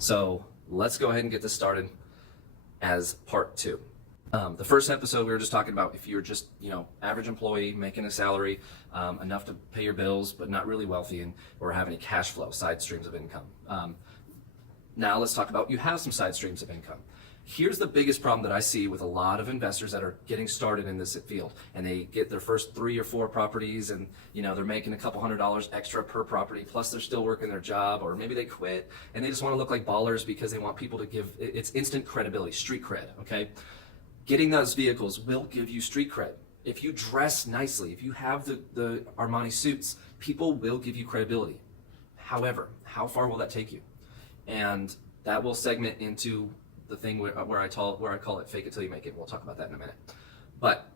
So let's go ahead and get this started as part two. The first episode we were just talking about if you're just, average employee making a salary, enough to pay your bills, but not really wealthy or have any cash flow, side streams of income. Now let's talk about you have some side streams of income. Here's the biggest problem that I see with a lot of investors that are getting started in this field, and they get their first 3 or 4 properties, and they're making a couple $100 extra per property, plus they're still working their job, or maybe they quit and they just want to look like ballers because they want people to give it's instant credibility, street cred. Okay, getting those vehicles will give you street cred. If you dress nicely, if you have the Armani suits, people will give you credibility. However, how far will that take you? And that will segment into the thing where I call it fake it till you make it. We'll talk about that in a minute. But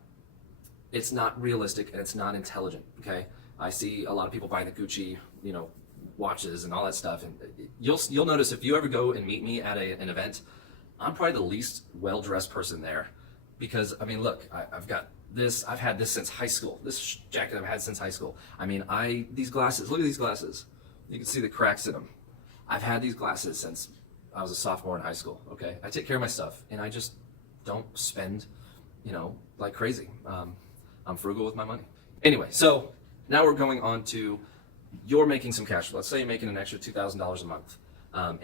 it's not realistic and it's not intelligent, okay? I see a lot of people buying the Gucci, watches and all that stuff. And you'll notice if you ever go and meet me at an event, I'm probably the least well-dressed person there because, look, I've got this, I've had this since high school. This jacket I've had since high school. These glasses, look at these glasses. You can see the cracks in them. I've had these glasses since I was a sophomore in high school, okay? I take care of my stuff, and I just don't spend, like crazy. I'm frugal with my money. Anyway, so now we're going on to you're making some cash flow. Let's say you're making an extra $2,000 a month,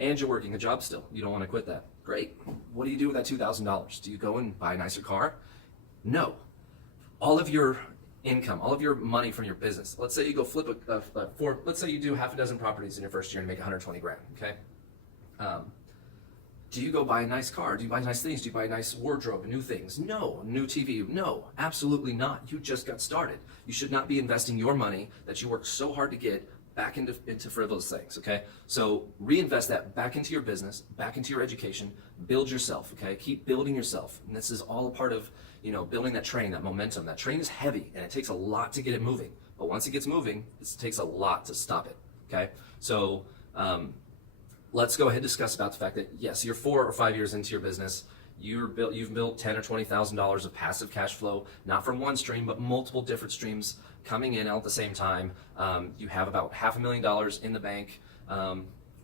and you're working a job still. You don't want to quit that. Great. What do you do with that $2,000? Do you go and buy a nicer car? No. All of your income, all of your money from your business. Let's say you go flip let's say you do half a dozen properties in your first year and make 120 grand, okay? Do you go buy a nice car? Do you buy nice things? Do you buy a nice wardrobe, new things? No. New TV? No, absolutely not. You just got started. You should not be investing your money that you worked so hard to get back into frivolous things, okay? So reinvest that back into your business, back into your education, build yourself, okay? Keep building yourself. And this is all a part of, building that train, that momentum. That train is heavy and it takes a lot to get it moving. But once it gets moving, it takes a lot to stop it, okay? So, let's go ahead and discuss about the fact that yes, you're 4 or 5 years into your business. You've built $10,000 or $20,000 of passive cash flow, not from one stream, but multiple different streams coming in all at the same time. You have about $500,000 in the bank,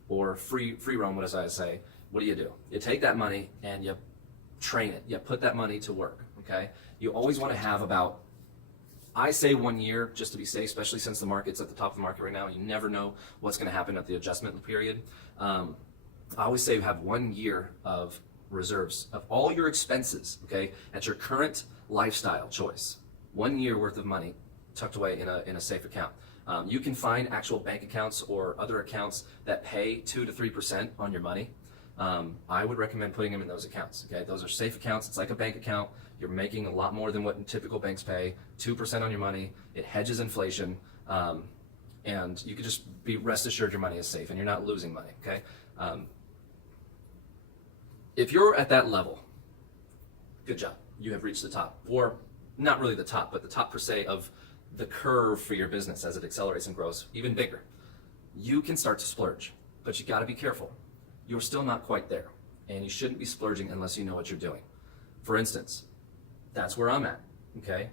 or free roam, as I say. What do? You take that money and you train it. You put that money to work. Okay. You always want to have about, I say 1 year just to be safe, especially since the market's at the top of the market right now. You never know what's going to happen at the adjustment period. I always say you have 1 year of reserves of all your expenses, okay, at your current lifestyle choice. 1 year worth of money tucked away in a safe account. You can find actual bank accounts or other accounts that pay 2 to 3% on your money. I would recommend putting them in those accounts. Okay, those are safe accounts. It's like a bank account. You're making a lot more than what typical banks pay. 2% on your money. It hedges inflation, and you can just be rest assured your money is safe and you're not losing money. Okay, if you're at that level, good job. You have reached the top, or not really the top, but the top per se of the curve for your business as it accelerates and grows even bigger. You can start to splurge, but you got to be careful. You're still not quite there, and you shouldn't be splurging unless you know what you're doing. For instance, that's where I'm at, okay?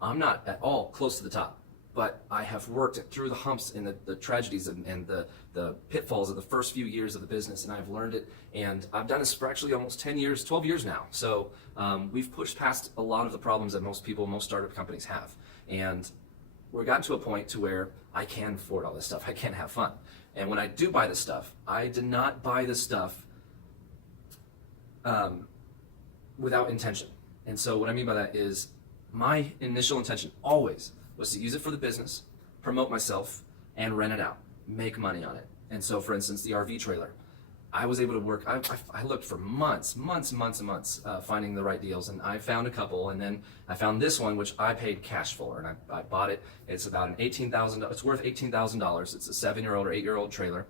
I'm not at all close to the top, but I have worked through the humps and the tragedies and the pitfalls of the first few years of the business, and I've learned it, and I've done this for actually almost 10 years, 12 years now. So we've pushed past a lot of the problems that most startup companies have, and we're gotten to a point to where I can afford all this stuff. I can have fun. And when I do buy this stuff, I did not buy this stuff without intention. And so what I mean by that is my initial intention always was to use it for the business, promote myself, and rent it out, make money on it. And so, for instance, the RV trailer, I was able to work, I looked for months, finding the right deals, and I found a couple, and then I found this one, which I paid cash for, and I bought it. It's about it's worth $18,000. It's a 7-year-old or 8-year-old trailer,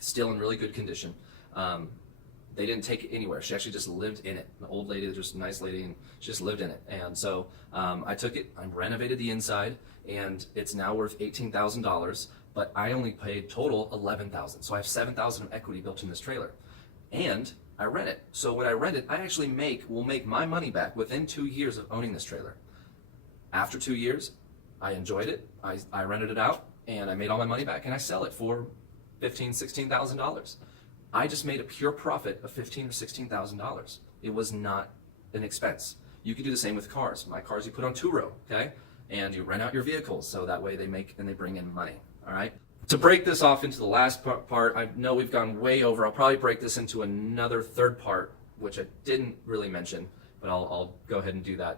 still in really good condition. They didn't take it anywhere. She actually just lived in it. An old lady, just a nice lady, and she just lived in it. And so I took it, I renovated the inside, and it's now worth $18,000, but I only paid total $11,000. So I have $7,000 of equity built in this trailer. And I rent it. So when I rent it, I actually will make my money back within 2 years of owning this trailer. After 2 years, I enjoyed it. I rented it out, and I made all my money back, and I sell it for $15,000, $16,000. I just made a pure profit of $15,000 or $16,000. It was not an expense. You could do the same with cars. My cars you put on two-row, okay? And you rent out your vehicles so that way they make and they bring in money, all right? To break this off into the last part, I know we've gone way over. I'll probably break this into another third part, which I didn't really mention, but I'll go ahead and do that.